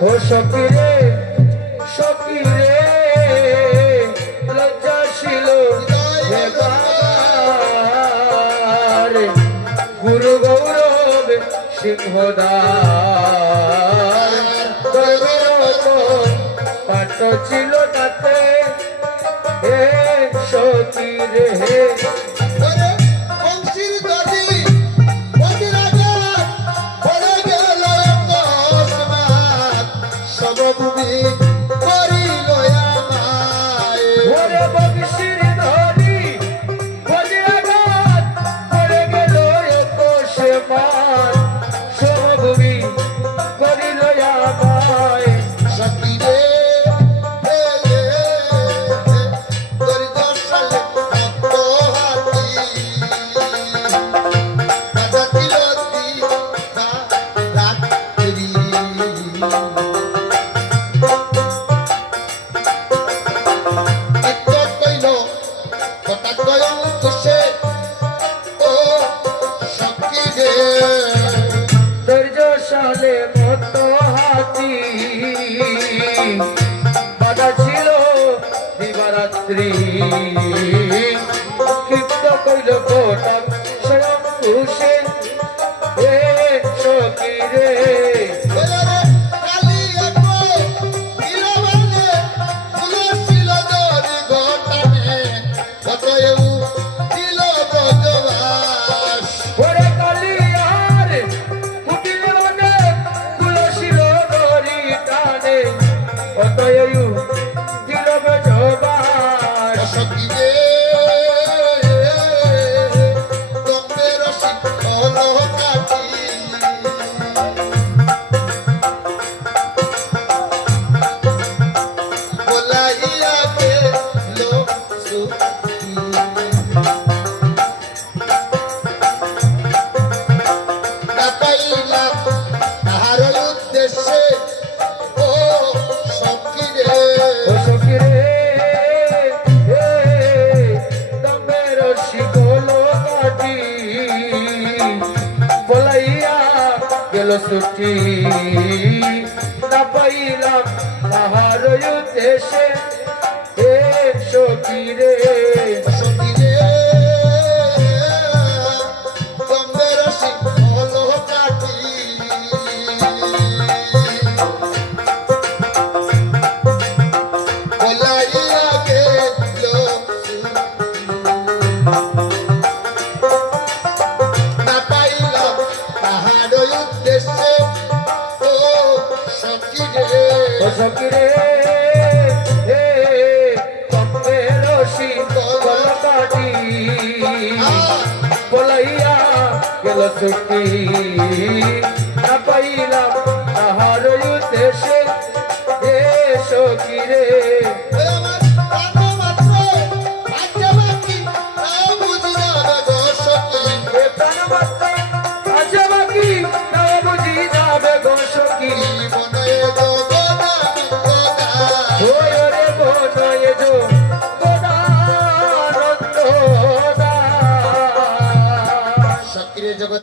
ও সখী রে সখী রে লজ্জা ছিল গুরু গৌরব সিংহদা তুমি করিল। বাধা ছিল দিবারাত্রি। ক্ষিপ্ত কইল কোটা সরম ঘুষে রে সকি রে। Até aí o হইল ছুটি। না পাইলাম তাহার দেশে সখী রে। پکرے اے اंबे روشي کڙتا جي کولايا جل سڪي